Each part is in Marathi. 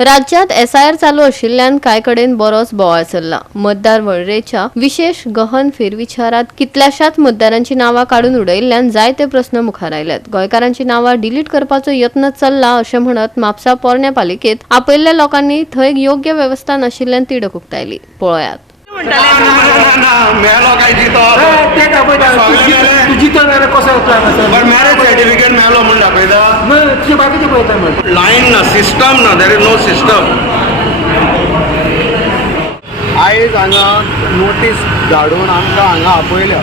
राज्यात SIR चालू आशिल्ल्यान कांय कडेन बरोच बोवाळ चल्ला। मतदार वळेरेच्या विशेष गहन फेरविचारात कितल्याशाच मतदारांची नावां काडून उडयिल्ल्यान जायते प्रस्न मुखार आयल्यात। गोंयकारांची नावां डिलीट करपाचो यत्न चल्ला अशें म्हणत म्हापसा पोरण्या पालिकेत आपयल्ल्या लोकांनी थंय योग्य वेवस्था नाशिल्ल्यान तिडक उक्तायली। पळयात। मेलो काय जितो मॅरेज सर्टिफिकेट मेलो म्हणून दाखयता लायन ना सिस्टम ना देर इज नो सिस्टम। आयज हांगा नोटीस धाडून आमकां हांगा आपयल्या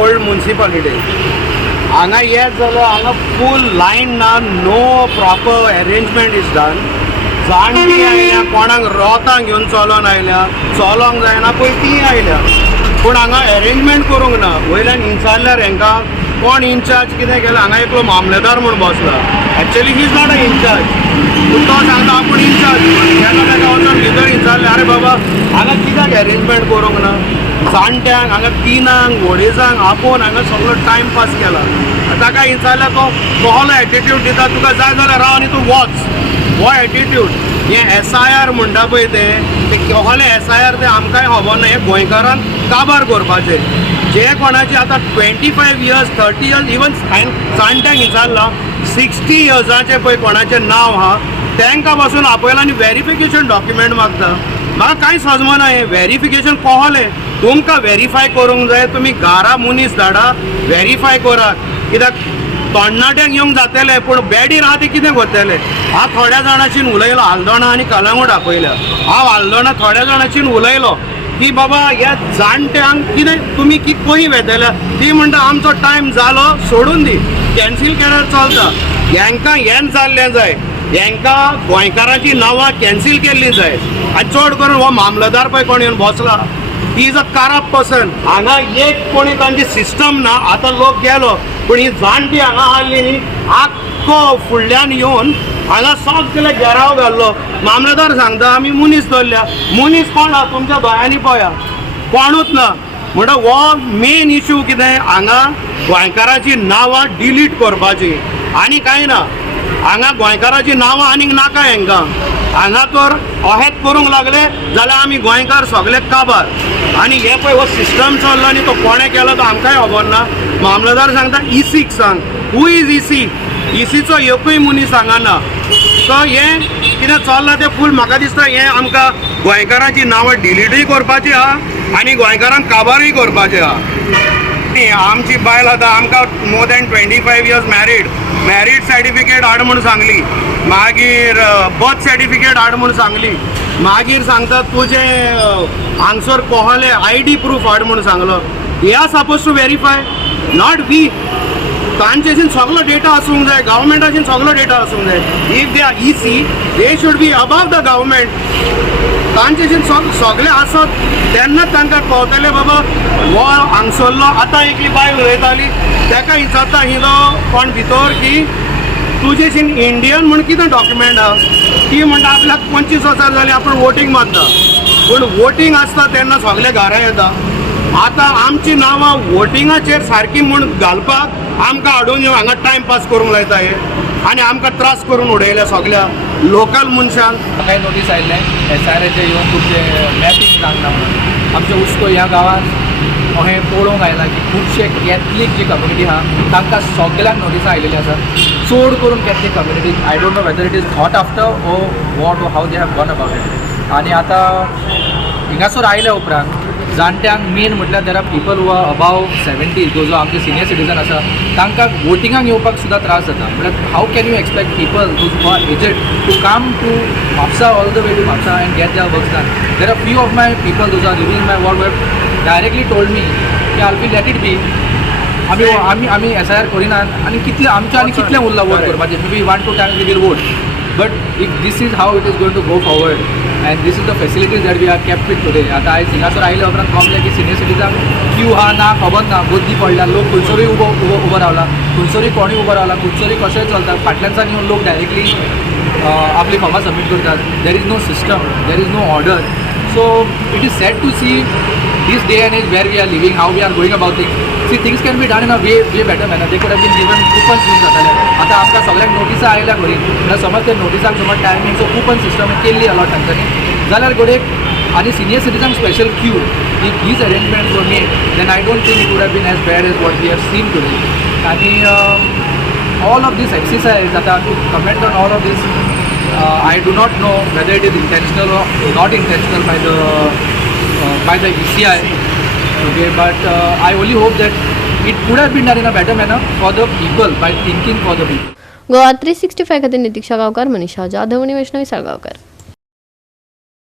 ओल्ड मुन्सिपालिटी हांगा येत जाल्यार हांगा फूल लायन ना, no proper arrangement is done. जाणटी आयल्या, कोणाक रोतांक घेवन चलोन आयल्या, चलोंक जायना पळय ती आयल्या, पूण हांगा अरेंजमेंट करूंक ना। वयल्यान इंचारल्यार हांकां कोण इंचार्ज कितें केलें, हांगा एकलो मामलेदार म्हूण बसला। Actually he is not a in-charge, पूण तो सांगता आपूण इंचार्ज। तेन्ना ताका वचोन भितर विचारलें, आरे बाबा हांगा कित्याक अरेंजमेंट करूंक ना? जाणट्यांक हांगा तिनांक वडीजांक आपोवन हांगा सगळो टायम पास केला। ताका विचारल्यार तो कसलो एटिट्यूड दिता, तुका जाय जाल्यार राव आनी तूं वच, हो एटिट्यूड। हे SIR म्हणटा पळय ते कसले SIR ते आमकांय खबर ना। हे गोंयकारांक काबार करपाचे जे कोणाचे आतां 25 इयर्स 30 इयर्स इवन जाणट्यांक विचारला 60 इयर्साचे पळय कोणाचें नांव आहा तांकां पासून आपयला आनी व्हेरिफिकेशन डॉक्युमेंट मागता। म्हाका कांय समजना हें व्हेरिफिकेशन कसलें। तुमकां व्हेरीफाय करूंक जाय, तुमी घरा मनीस धाडा, व्हेरीफाय करात। कित्याक तरणाट्यांक येवंक जातलें पूण बेडीर आहा ते कितें करतले। हांव थोड्या जाणांशीन उलयलो, आल्दोणा आनी कलंगूट आपयल्या। हांव आल्दोणा थोड्या जाणांशीन उलयलो की बाबा ह्या जाणट्यांक कितें तुमी खंय वेतल्या। ती म्हणटा आमचो टायम जालो, सोडून दी, कॅन्सील केल्यार चलता। हांकां हें जाल्लें जाय, हांकां गोंयकारांची नांवां कॅन्सील केल्लीं जाय। आनी चड करून हो मामलेदार पळय कोण येवन बसला, he is a corrupt person. हांगा एक कोणी तांची सिस्टम ना। आतां लोक गेलो पूण ही जाणटी हांगा आसली न्ही, आख्खो फुडल्यान येवन हांगा सगळे घेराव घाल्लो। मामलेदार सांगता आमी मनीस दवरल्या, मनीस कोण आहा तुमच्या दोळ्यांनी पळया, कोणूच ना। म्हणटा हो मेन इश्यू कितें, हांगा गोंयकारांची नांवां डिलीट करपाची आनी कांय ना। हांगा गोंयकारांची नांवां आनीक नाका हांकां। हांगा तर अहेंच करूंक लागले जाल्यार आमी गोंयकार सगळे काबार। आनी हे पळय हो सिस्टम चल्लो आनी तो कोणें केलो तो आमकांय खबर ना। मामलेदार सांगता ECक सांग, हू इज EC? ECचो एकूय मनीस हांगा ना। सो हें कितें चल्लां तें फूल म्हाका दिसता हें आमकां गोंयकारांची नांवां डिलीटूय करपाची आहा आनी गोंयकारांक काबारूय करपाचें आहा। आमची बायल आतां आमकां more than 25 years married certificate हाड म्हूण सांगली, मागीर बर्थ सर्टिफिकेट हाड म्हूण सांगली, मागीर सांगता तुजें हांगसर कसलें ID प्रूफ हाड म्हूण सांगलो। हे are supposed to verify, not we. तांचेशीन सगळो डेटा आसूंक जाय, गव्हर्मेंटाचेर सगळो डेटा आसूंक जाय। If they are EC they should be above the government. तांचेशीन सगळे आसत तेन्नाच तांकां कळटलें बाबा हो हांगसरलो। आतां एकली बायल उलयताली, ताका विचारता हिलो कोण भितर की तुजेशीन इंडियन म्हूण कितें डॉक्युमेंट आहा? ती म्हणटा आपल्याक 25 वर्सां जालीं आपूण वोटींग मारता, पूण वोटींग आसता तेन्ना सगळे घरा येता। आतां आमची नांवां वोटिंगाचेर सारकी म्हूण घालपाक आमकां हाडून येवन हांगा टायम पास करूंक लायता हे, आनी आमकां त्रास करून उडयल्या सगळ्या लोकल मनशांक। काही नोटीस आयिल्लें SIRचे येवन तुमचे मॅपींग जावंक ना म्हणून। आमच्या उस्को ह्या गांवांत अहें पळोवंक आयलां की खुबशे कॅथलीक जी कम्युनिटी आहा तांकां सगळ्यांक नोटीस आयिल्ली आसा। चड करून Catholic community, I don't know whether it is thought after oh what how they have gone about it. आनी आतां हिंगासर आयल्या उपरांत जाणट्यांक मेन म्हटल्यार there are people who are above 70, जो आमचे सिनियर सिटीजन आसा तांकां वोटिंगाक येवपाक सुद्दां त्रास जाता। म्हटल्यार how can you expect people who are aged to come to Mapusa all the way to Mapusa and get their works done? There are few of my people those are living in my ward where directly told me की आल बी लेट इट बी, आमी SIR करिनात आनी कितले आमचे आनी कितलें उरलां वोट करपाचें, maybe 1-2 times we will vote. But if this is how it is going to go forward and this is the facilities that we are kept with today. आतां आयज हिंगासर आयले उपरांत कळलें की सिनियर सिटीजन क्यू आहा ना खबर ना, गर्दी पडल्या, लोक खंयसरूय उबो रावला, खंयसरूय कोणूय उबो रावला, खंयसरूय कशेंय चलता। फाटल्यानसान येवन लोक डायरेक्टली आपली फॉर्मां सबमीट करतात। There is no system, there is no order. So it is sad to see this day and age where we are living, how we are going about things. See, things can be done in a way better manner. They could have been given coupons दिवन जाताले. आता आमकां सगळ्यांक नोटिसा आयल्या घरी. जाल्यार समज ते नोटिसाक समज टायमींग सो कूपन सिस्टम केल्ली अलॉट तांच्यांनी जाल्यार गोडेक आनी senior citizen special Q if these arrangements were made, then I don't think it would have been as bad as what we have seen today. And all of this exercise, that to comment on all of this, I do not know whether it is intentional or not intentional by the ECI. Okay, but I only hope that it could have been done in a better manner for the people, by thinking for the people. Goa 365 खातीर नितीक्षा गांवकार, मनीषा जाधव आणि वैष्णवी साळगांवकर.